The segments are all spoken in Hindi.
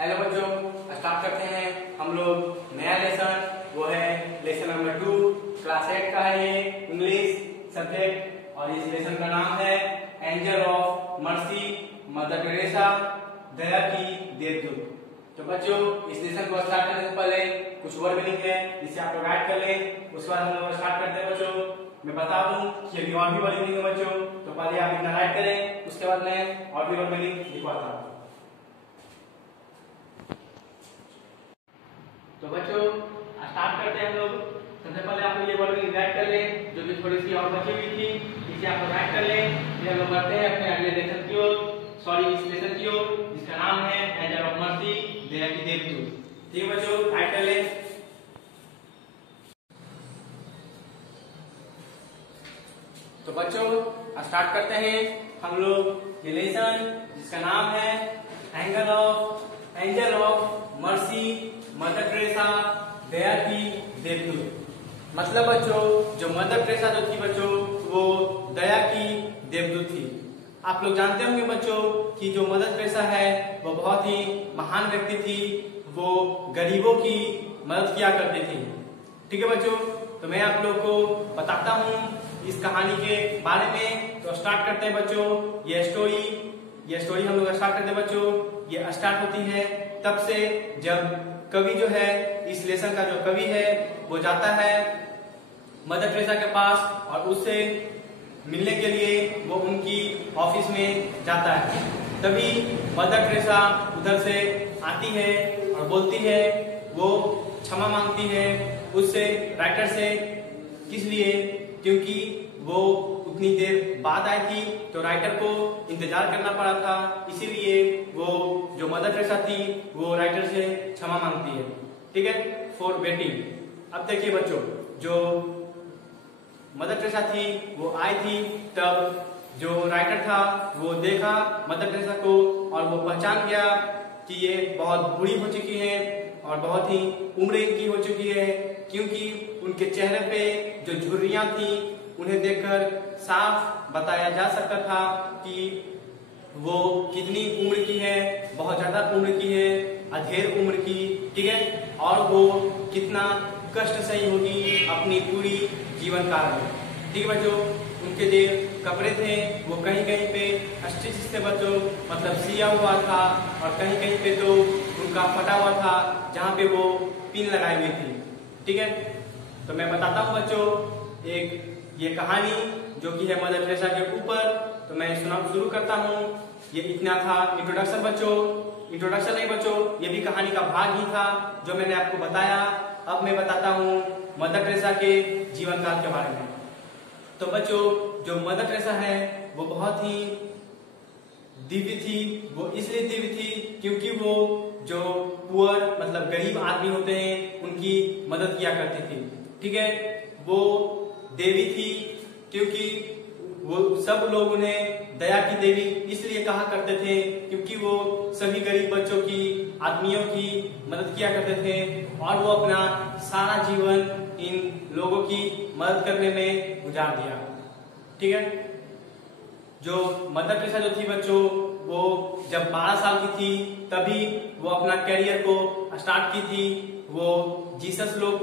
हेलो बच्चों, स्टार्ट करते हैं हम लोग नया लेसन। वो है लेसन नंबर 2, क्लास 8 का है ये इंग्लिश सब्जेक्ट। और इस लेसन का नाम है angel of mercy, mother Teresa, दया की देवदूत। तो बच्चों, इस लेसन को स्टार्ट करने से पहले कुछ वर्ड मीनिंग है जिसे आप लोग ऐड कर लें। उसके बाद हम लोग स्टार्ट करते हैं बच्चों। मैं बता दूं कि अभी और भी वर्ड मीनिंग है बच्चों, तो पहले आप इतना ऐड करें, उसके बाद मैं और भी वर्ड मीनिंग लिखवाता हूं। तो बच्चों स्टार्ट करते हैं हम लोग। सबसे पहले आप लोग ये वर्ड मीनिंग ऐड कर लें, जो कि थोड़ी सी और बची हुई थी, इसे आप लोग ऐड कर लें। फिर हम लोग बढ़ते हैं अपने अगले लेसन की ओर, इस लेसन की ओर, जिसका नाम है एंजल ऑफ मर्सी, दया की देवदूत। ठीक है बच्चों, ऐड कर लें। तो बच्चों स्टार्ट करते हैं हम लोग ये लेसन, जिसका नाम है angel of mercy, mother Teresa, दया की देवदूत। मतलब बच्चों, जो मदर टेरेसा जो थी बच्चों, वो दया की देवदूत थी। आप लोग जानते होंगे बच्चों कि जो मदर टेरेसा है वो बहुत ही महान व्यक्ति थी। वो गरीबों की मदद किया करती थी। ठीक है बच्चों, तो मैं आप लोग को बताता हूँ इस कहानी के बारे में। तो स्टार्ट करते हैं बच्चों ये स्टोरी हम लोग स्टार्ट करते हैं बच्चों। ये स्टार्ट होती है तब से जब कवि जो है, इस लेसन का जो कवि है, वो जाता है मदर टेरेसा के पास और उससे मिलने के लिए वो उनकी ऑफिस में जाता है। तभी मदर टेरेसा उधर से आती है और बोलती है, वो क्षमा मांगती है उससे, राइटर से। किस लिए? क्योंकि वो उतनी देर बाद आई थी तो राइटर को इंतजार करना पड़ा था, इसीलिए वो जो मदर टेरेसा थी वो राइटर से क्षमा मांगती है। ठीक है, फॉर वेटिंग। अब देखिए बच्चों, जो मदर टेरेसा थी वो आई थी, तब जो राइटर था वो देखा मदर टेरेसा को और वो पहचान गया कि ये बहुत बूढ़ी हो चुकी है और बहुत ही उम्र इनकी हो चुकी है, क्योंकि उनके चेहरे पे जो झुर्रियां थी उन्हें देखकर साफ बताया जा सकता था कि वो कितनी उम्र की है, बहुत ज्यादा उम्र की है, अधेड़ उम्र की। ठीक है, और वो कितना कष्ट सही होगी अपनी पूरी जीवन काल में। ठीक है बच्चों, उनके जो कपड़े थे वो कहीं कहीं पे स्टिच थे बच्चों, मतलब सिया हुआ था, और कहीं कहीं पे तो उनका फटा हुआ था जहाँ पे वो पिन लगाई हुई थी। ठीक है, तो मैं बताता हूँ बच्चों एक ये कहानी जो कि है मदर टेरेसा के ऊपर। तो मैं सुनाना शुरू करता हूँ। ये इतना था इंट्रोडक्शन बच्चों। इंट्रोडक्शन नहीं बच्चों, ये भी कहानी का भाग ही था जो मैंने आपको बताया। अब मैं बताता हूँ मदर टेरेसा के जीवन काल के बारे में। तो बच्चों, जो मदर टेरेसा है वो बहुत ही दिव्य थी। वो इसलिए दिव्य थी क्योंकि वो जो पुअर मतलब गरीब आदमी होते हैं उनकी मदद किया करती थी। ठीक है, वो देवी थी क्योंकि वो सब लोग उन्हें दया की देवी इसलिए कहा करते थे क्योंकि वो सभी गरीब बच्चों की, आदमियों की मदद किया करते थे, और वो अपना सारा जीवन इन लोगों की मदद करने में गुजार दिया। ठीक है, जो मदर टेरेसा जो थी बच्चों, वो जब 12 साल की थी तभी वो अपना करियर को स्टार्ट की थी। वो जीसस लोग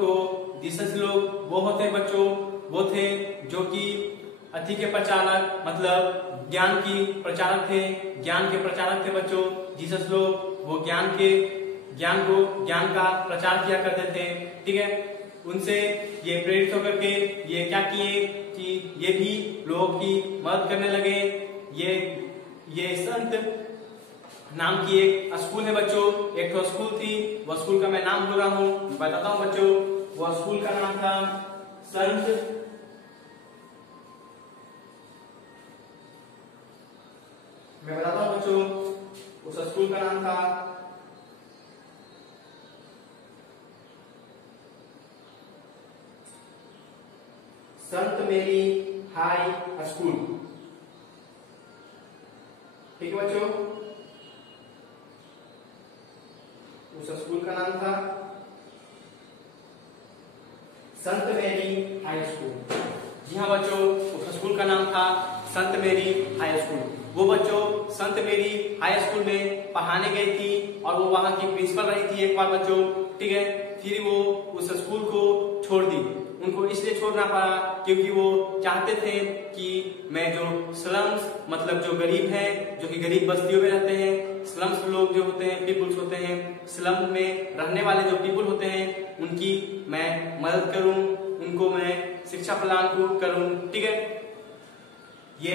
वो होते बच्चों, वो थे जो कि अति के प्रचारक, मतलब ज्ञान के प्रचारक थे बच्चों। जीसस लोग वो ज्ञान का प्रचार किया करते थे। ठीक है, उनसे ये प्रेरित होकर के ये क्या किए कि ये भी लोगों की मदद करने लगे। ये संत नाम की एक स्कूल है बच्चों, एक तो स्कूल थी, वो स्कूल का मैं नाम बोल रहा हूँ, बताता हूँ बच्चों। वो स्कूल का नाम था संत मैं बताता हूँ बच्चों, उस स्कूल का नाम था संत मेरी हाई स्कूल। ठीक है बच्चों, उस स्कूल का नाम था संत मेरी हाई स्कूल। जी हाँ बच्चों, उस स्कूल का नाम था संत मेरी हाई स्कूल। वो बच्चों संत मेरी हाई स्कूल में पढ़ाने गई थी और वो वहाँ की प्रिंसिपल रही थी एक बार बच्चों, ठीक है। फिर वो उस स्कूल को छोड़ दी। उनको इसलिए छोड़ना पड़ा क्योंकि वो चाहते थे कि मैं जो स्लम्स मतलब जो गरीब हैं, जो कि गरीब बस्तियों में रहते हैं, स्लम्स लोग जो होते हैं, पीपुल्स होते हैं, स्लम में रहने वाले जो पीपुल होते हैं, उनकी मैं मदद करूं, उनको मैं शिक्षा प्रदान करूं, ठीक है। ये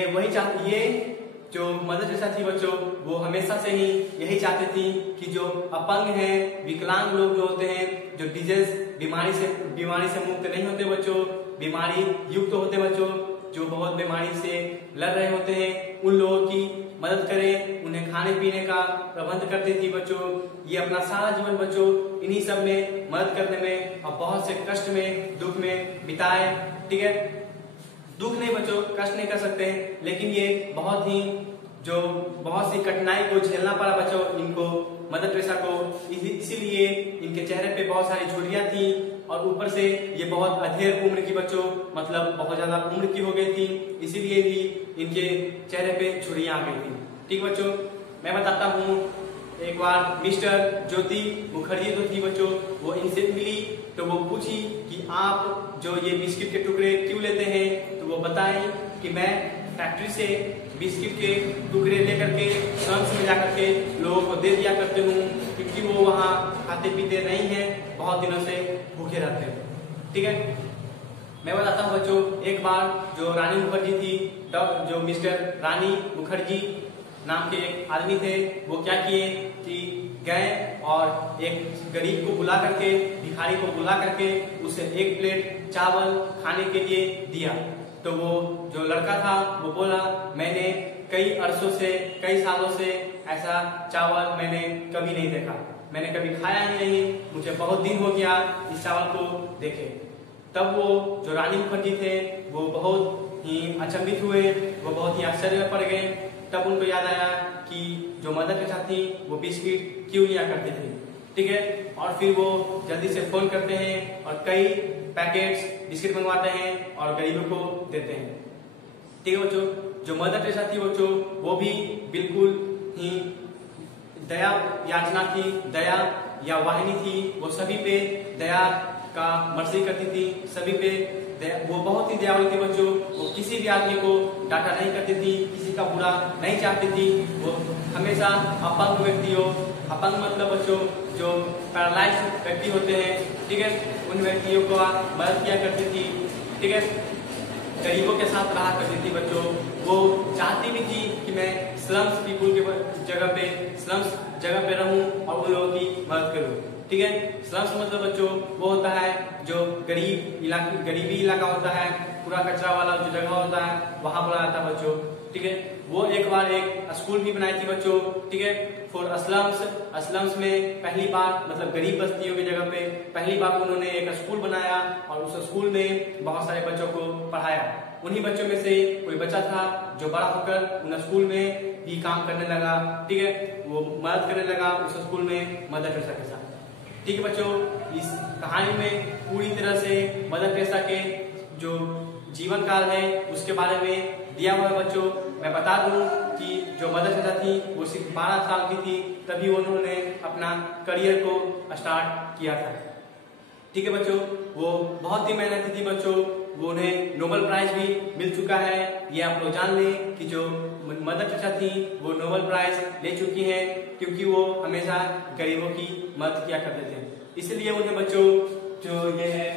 जो मदर टेरेसा थी बच्चों, वो हमेशा से ही यही चाहती थी कि जो अपंग हैं, विकलांग लोग जो होते हैं, जो डिजीज बीमारी से मुक्त नहीं होते बच्चों, बीमारी युक्त होते बच्चों, जो बहुत बीमारी से लड़ रहे होते हैं, उन लोगों की मदद करें, उन्हें खाने पीने का प्रबंध करती थी बच्चों। ये अपना सारा जीवन बच्चों इन्हीं सब में मदद करने में और बहुत से कष्ट में, दुख में बिताए, ठीक है। दुख नहीं बच्चों, कष्ट नहीं कर सकते, लेकिन ये बहुत सी कठिनाई को झेलना पड़ा बच्चों इनको, मदर टेरेसा को। इसीलिए इनके चेहरे पे बहुत सारी झुर्रियां थी और ऊपर से ये बहुत अधेड़ उम्र की बच्चों, मतलब बहुत ज्यादा उम्र की हो गई थी, इसीलिए भी इनके चेहरे पे झुर्रियां आ गई थी, ठीक बच्चों। मैं बताता हूँ, एक बार मिस्टर ज्योति मुखर्जी जो थी बच्चों, वो इनसे मिली तो वो पूछी कि आप जो ये बिस्किट के टुकड़े क्यों लेते हैं, तो वो बताएं कि मैं फैक्ट्री से बिस्किट के टुकड़े लेकर के स्लम्स में जाकर के लोगों को दे दिया करते हूँ, क्योंकि वो वहाँ खाते पीते नहीं हैं, बहुत दिनों से भूखे रहते हैं, ठीक है। मैं बताता हूँ बच्चों, एक बार जो रानी मुखर्जी थी, जो मिस्टर रानी मुखर्जी नाम के एक आदमी थे, वो क्या किए कि गए और एक गरीब को बुला करके, भिखारी को बुला करके उसे एक प्लेट चावल खाने के लिए दिया। तो वो जो लड़का था वो बोला, मैंने कई सालों से ऐसा चावल मैंने कभी नहीं देखा, मैंने कभी खाया ही नहीं, मुझे बहुत दिन हो गया इस चावल को देखे। तब वो जो रानी मुखर्जी थे वो बहुत ही अचंभित हुए, वो बहुत ही आश्चर्य में पड़ गए। तब उनको याद आया कि जो मदर टेरेसा थी वो बिस्किट क्यों लिया करती थी, ठीक है। और फिर वो जल्दी से फोन करते हैं और कई पैकेट्स बिस्किट मंगवाते हैं और गरीबों को देते हैं, ठीक है बच्चों। जो मदर टेरेसा थी बच्चों, वो भी बिल्कुल ही दया याचना थी, दया या वाहिनी थी, वो सभी पे दया का मर्जी करती थी, सभी पे वो बहुत ही दयालु थी बच्चों। वो किसी भी आदमी को डांटा नहीं करती थी, किसी का बुरा नहीं चाहती थी। वो हमेशा अपंग व्यक्तियों, अपंग मतलब बच्चों जो पैरालाइज व्यक्ति होते हैं, ठीक है, उन व्यक्तियों को मदद किया करती थी, ठीक है। गरीबों के साथ रहा करती थी बच्चों। वो चाहती भी थी कि मैं स्लम्स पीपुल के स्लम्स जगह पे रहूं और उन लोगों की मदद करूं, ठीक है। स्लम्स मतलब बच्चों वो होता है जो गरीबी इलाका होता है, पूरा कचरा वाला जो जगह होता है, वहां बुलाया जाता है बच्चों, ठीक है। वो एक बार एक स्कूल भी बनाई थी बच्चों, ठीक है, फॉर अस्लम्स में पहली बार, मतलब गरीब बस्तियों की जगह पे पहली बार उन्होंने एक स्कूल बनाया और उस स्कूल में बहुत सारे बच्चों को पढ़ाया। उन्हीं बच्चों में से कोई बच्चा था जो बड़ा होकर उन स्कूल में भी काम करने लगा, ठीक है, वो मदद करने लगा उस स्कूल में मदर टेरेसा के साथ, ठीक है बच्चों। इस कहानी में पूरी तरह से मदर टेरेसा के जो जीवन काल है उसके बारे में दिया हुआ है बच्चों। मैं बता दूं कि जो मदर टेरेसा थी वो सिर्फ 12 साल की थी, तभी उन्होंने अपना करियर को स्टार्ट किया था, ठीक है बच्चों। वो बहुत ही मेहनती थी बच्चों, वो उन्हें नोबेल प्राइज भी मिल चुका है। ये आप लोग जान लें कि जो मदर टेरेसा थी वो नोबेल प्राइज ले चुकी हैं, क्योंकि वो हमेशा गरीबों की मदद किया करते थे। इसलिए उन्हें बच्चों जो ये है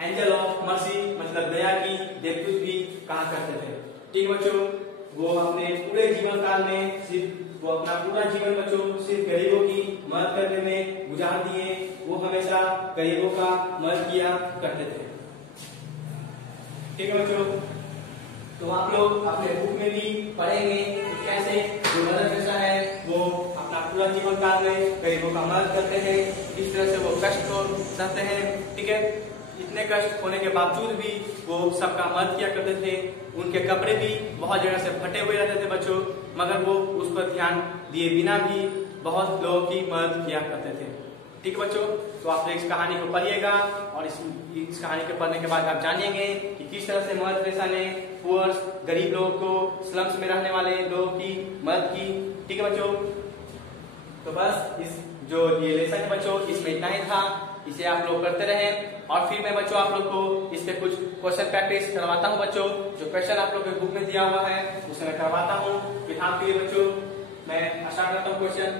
एंजल ऑफ मर्सी, मतलब दया की देवदूत भी कहा करते थे, ठीक है बच्चों। वो अपने पूरे जीवन काल में वो अपना पूरा जीवन बच्चों सिर्फ गरीबों की मदद करने में गुजार दिए। वो हमेशा गरीबों का मदद किया करते थे, ठीक है बच्चों। तो आप लोग अपने बुक में भी पढ़ेंगे कि कैसे जो मदर टेरेसा है वो अपना पूरा जीवन काल में गरीबों का मदद करते हैं, किस तरह से वो कष्ट को सहते हैं, ठीक है। इतने कष्ट होने के बावजूद भी वो सबका मदद किया करते थे। उनके कपड़े भी बहुत जगह से फटे हुए रहते थे बच्चों, मगर वो उस पर ध्यान दिए बिना भी बहुत लोगों की मदद किया करते थे, ठीक है बच्चों। तो आप इस कहानी को पढ़िएगा और इस कहानी को पढ़ने के बाद आप जानेंगे कि किस तरह से मदर टेरेसा ने पुअर्स, गरीब लोगों को, स्लम्स में रहने वाले लोगों की मदद की। ठीक है बच्चों, तो बस इस जो ये लेसन है बच्चों, इसमें इतना ही था। इसे आप लोग करते रहें और फिर मैं बच्चों आप लोग को इसके कुछ क्वेश्चन प्रैक्टिस करवाता हूँ बच्चों। जो क्वेश्चन आप लोग के बुक में दिया हुआ है उसे मैं करवाता हूँ। फिर आपके लिए बच्चों मैं स्टार्ट करता हूँ क्वेश्चन।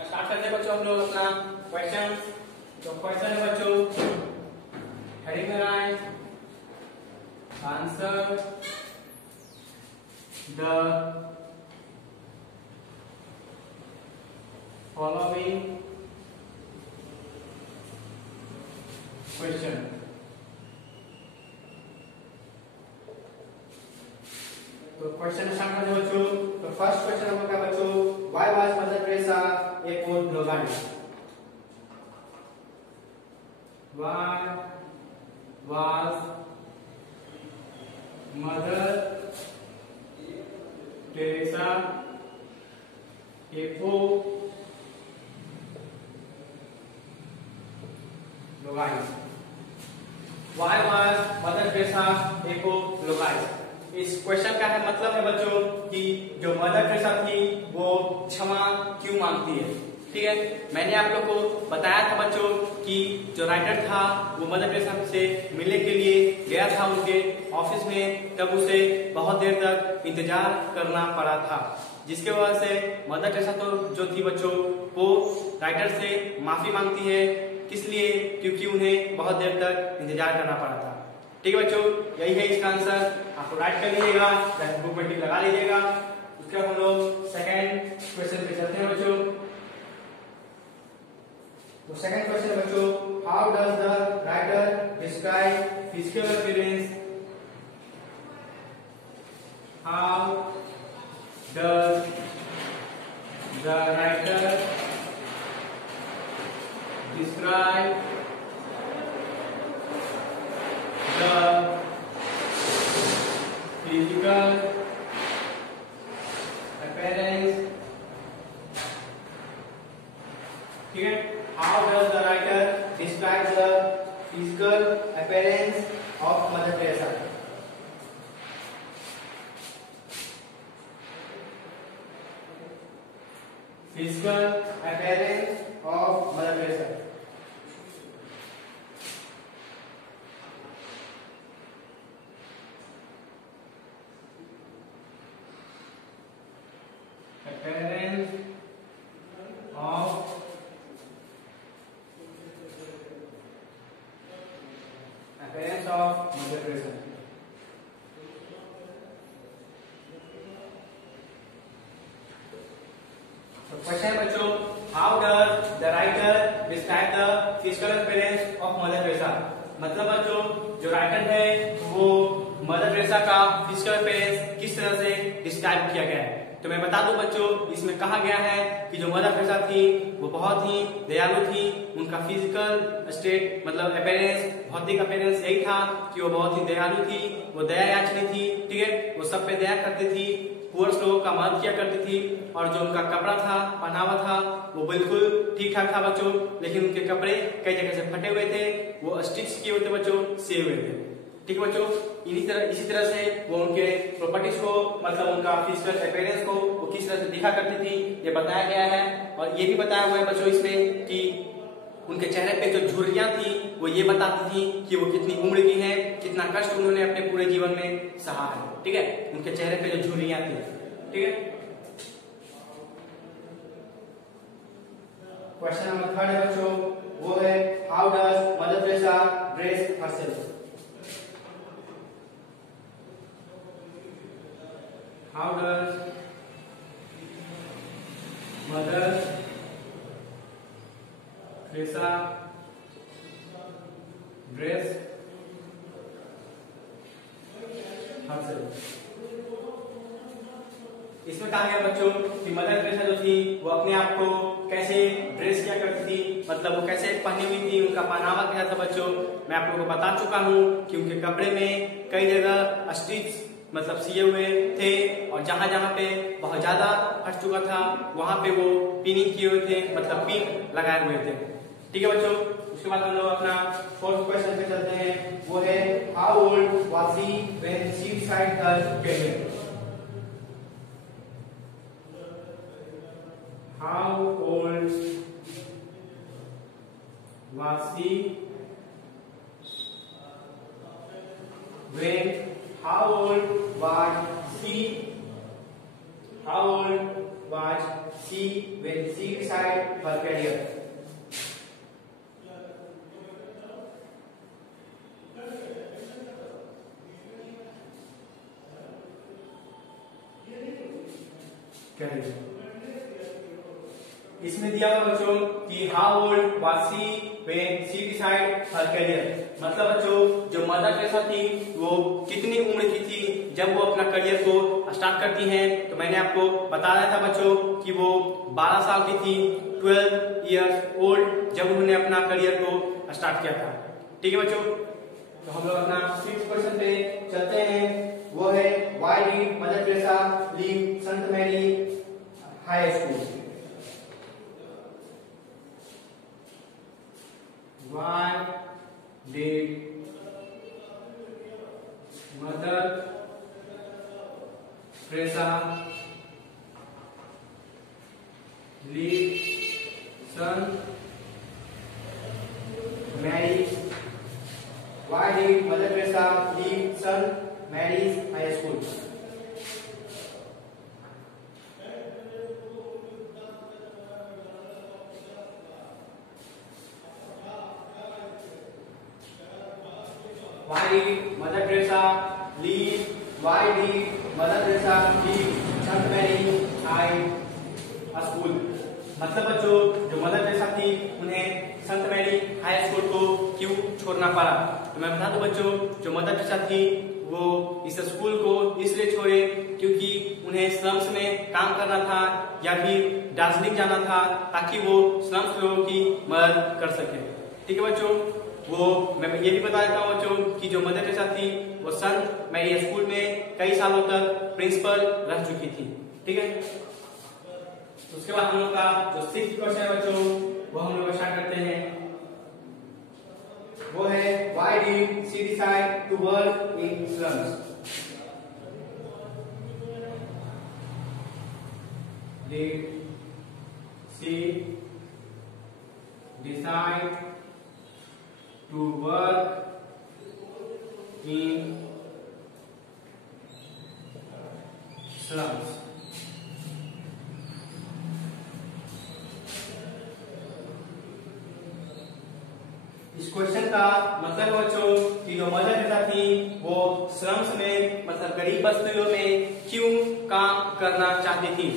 स्टार्ट करते हैं बच्चों हम लोग अपना क्वेश्चन। तो क्वेश्चन है बच्चों, हेडिंग में right answer the following question. तो क्वेश्चन स्टार्ट करते हैं बच्चों। तो फर्स्ट क्वेश्चन हम लोग का बच्चों, why was Mother Teresa a poor nobody? Why was Mother Teresa a poor Logites? Why was Mother Teresa a poor Logites? इस क्वेश्चन का है मतलब है बच्चों कि जो मदर टेरेसा थी वो क्षमा क्यों मांगती है। ठीक है, मैंने आप लोग को बताया था बच्चों कि जो राइटर था वो मदर टेरेसा से मिलने के लिए गया था उनके ऑफिस में, तब उसे बहुत देर तक इंतजार करना पड़ा था, जिसके वजह से मदर टेरेसा तो जो थी बच्चों वो राइटर से माफी मांगती है। किस लिए? क्योंकि उन्हें बहुत देर तक इंतजार करना पड़ा था। ठीक है बच्चों, यही है इसका आंसर। आपको राइट कर लीजिएगा, बुक में टिक लगा लीजिएगा। उसके बाद हम लोग सेकेंड क्वेश्चन पे चलते हैं बच्चों। तो सेकंड क्वेश्चन है बच्चों, how does the writer describe physical appearance? How does the writer describe the physical appearance? ठीक है, how does the writer describe the physical appearance of Mother Teresa? Physical appearance of Mother Teresa. Appearance of Mother Teresa. So question है बच्चों, how does the writer describe the physical appearance of Mother Teresa? मतलब बच्चों जो राइटर है वो मदर टेरेसा का फिजिकल अपीयरेंस किस तरह से डिस्क्राइब किया गया है। तो मैं बता दूं बच्चों, इसमें कहा गया है कि जो मदर टेरेसा थी वो बहुत ही दयालु थी। उनका फिजिकल स्टेट मतलब अपीयरेंस, भौतिक अपीयरेंस यही था कि वो बहुत ही दयालु थी, वो दया याचनी थी। ठीक है, वो सब पे दया करती थी, पुअर्स लोगों का मदद किया करती थी। और जो उनका कपड़ा था, पहनावा था, वो बिल्कुल ठीक ठाक था बच्चों, लेकिन उनके कपड़े कई जगह से फटे हुए थे, वो स्टिच किए हुए थे बच्चों, सिए हुए थे। ठीक है बच्चों, इसी तरह से वो उनके प्रॉपर्टीज को मतलब उनका फिजिकल अपीयरेंस को वो किस तरह से दिखा करती थी ये बताया गया है। और ये भी बताया हुआ है बच्चों इसमें कि उनके चेहरे पे जो झुर्रियां थी वो ये बताती थी कि वो कितनी उम्र की हैं, कितना कष्ट उन्होंने अपने पूरे जीवन में सहा है। ठीक है, उनके चेहरे पे जो झुर्रियां थी। ठीक है, क्वेश्चन नंबर 3 है बच्चों, वो है how does mother Teresa dress herself? How does Mother Teresa dress herself? इसमें कहा गया बच्चों कि मदर टेरेसा जो थी वो अपने आप को कैसे ड्रेस किया करती थी, मतलब वो कैसे पहनी हुई थी, उनका पहनावा क्या था बच्चों, मैं आप लोगों को बता चुका हूँ कि उनके कपड़े में कई जगह स्टिच मतलब सिए हुए थे और जहां जहां पे बहुत ज्यादा फट चुका था वहां पे वो पिनिंग किए हुए थे, मतलब पिन लगाए हुए थे। ठीक है बच्चों, उसके बाद हम लोग अपना फोर्थ क्वेश्चन पे चलते हैं, वो है how old was she when she decided her career. How old was she when how old was she when she decided her career? career इसमें दिया हुआ बच्चों कि how old was she when she decide her career, मतलब बच्चों जो मदर टेरेसा थी वो कितनी उम्र की थी जब वो अपना करियर को स्टार्ट करती हैं। तो मैंने आपको बताया था बच्चों कि वो 12 साल की थी, 12 इयर्स ओल्ड, जब उन्होंने अपना करियर को स्टार्ट किया था। ठीक है बच्चों, तो हम लोग अपना 6th क्वेश्चन पे चलते हैं, वो है why did Mother Teresa leave Saint Mary high school? Why did Mother Teresa leave St. Mary's? Why did Mother Teresa leave St. Mary's High School? Why did Mother Teresa leave? Why did Mother Teresa leave St. Mary High School? मतलब बच्चों जो मदर टेरेसा थी उन्हें संत मैरी हाई स्कूल को क्यों छोड़ना पड़ा? तो मैं बता दूं बच्चों, जो मदर टेरेसा थी वो इस स्कूल को इसलिए छोड़े क्योंकि उन्हें स्लम्स में काम करना था या फिर दार्जिलिंग जाना था ताकि वो स्लम्स लोगों की मदद कर सके। ठीक है बच्चों, वो मैं ये भी बता देता हूँ बच्चों कि जो मदर टेरेसा थी वो संत मैरी स्कूल में कई सालों तक प्रिंसिपल रह चुकी थी। ठीक है, उसके बाद हम लोग का जो 6th क्वेश्चन है बच्चों वो हम लोग स्टार्ट करते हैं, वो है why did she decide to work in slums? Did she decide to work in slums? इस क्वेश्चन का मतलब बच्चों कि जो मदर टेरेसा थी वो स्लम्स में मतलब गरीब बस्तियों में क्यों काम करना चाहती थी।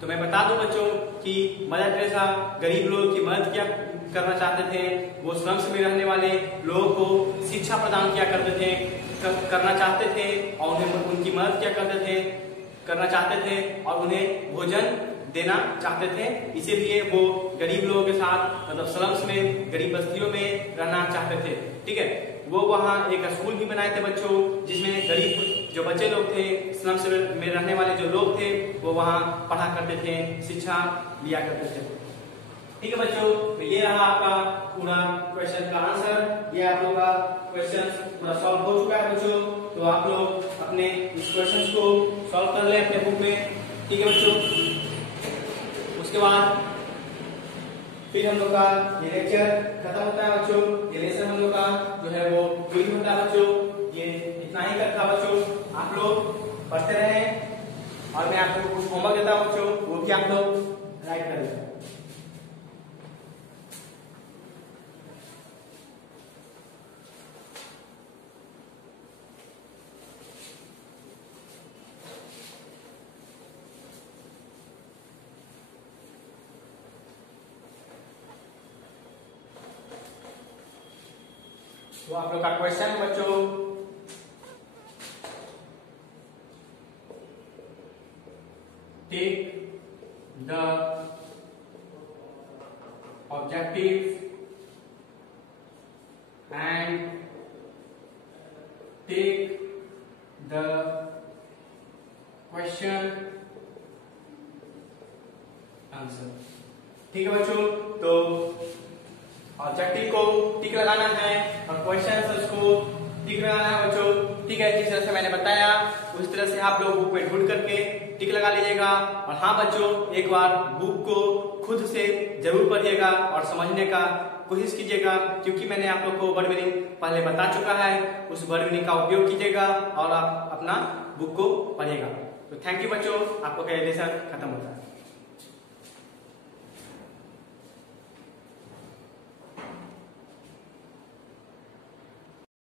तो मैं बता दूं बच्चों कि मदर टेरेसा गरीब लोगों की मदद क्या करना चाहते थे, वो स्लम्स में रहने वाले लोगों को शिक्षा प्रदान किया करते थे, करना चाहते थे और उन्हें उनकी मदद क्या करते थे, करना चाहते थे और उन्हें भोजन देना चाहते थे। इसीलिए वो गरीब लोगों के साथ मतलब स्लम्स में गरीब बस्तियों में रहना चाहते थे। ठीक है, वो वहाँ एक स्कूल भी बनाए थे बच्चों जिसमें गरीब जो बच्चे लोग थे, स्लम्स में रहने वाले जो लोग थे वो वहाँ पढ़ा करते थे, शिक्षा लिया करते थे। ठीक है बच्चों, तो ये रहा आपका पूरा क्वेश्चन का आंसर। ये आप लोग का क्वेश्चन पूरा सॉल्व हो चुका है बच्चों, तो आप लोग अपने इस क्वेश्चन को सॉल्व कर ले अपने बुक में। ठीक है बच्चों, उसके बाद फिर हम लोग का ये लेक्चर खत्म होता है बच्चों। ये लेसन हम लोग का जो है वो पूरी होता है बच्चों। ये इतना ही करता बच्चों, आप लोग पढ़ते रहें और मैं आप लोगों को कुछ होमवर्क देता हूँ बच्चों, वो भी आप लोग राइट करें। तो आप लोग का क्वेश्चन बच्चों, take the objective and take the question answer. ठीक है बच्चों, तो ऑब्जेक्टिव को टिक लगाना है और क्वेश्चन आंसर्स को टिक लगाना है बच्चों। ठीक है, जिस तरह से मैंने बताया उस तरह से आप लोग बुक में ढूंढ करके टिक लगा लीजिएगा। और हाँ बच्चों, एक बार बुक को खुद से जरूर पढ़िएगा और समझने का कोशिश कीजिएगा, क्योंकि मैंने आप लोग को वर्ड मीनिंग पहले बता चुका है। उस वर्ड मीनिंग का उपयोग कीजिएगा और आप अपना बुक को पढ़िएगा। तो थैंक यू बच्चों, आपको का लेसन खत्म होता है।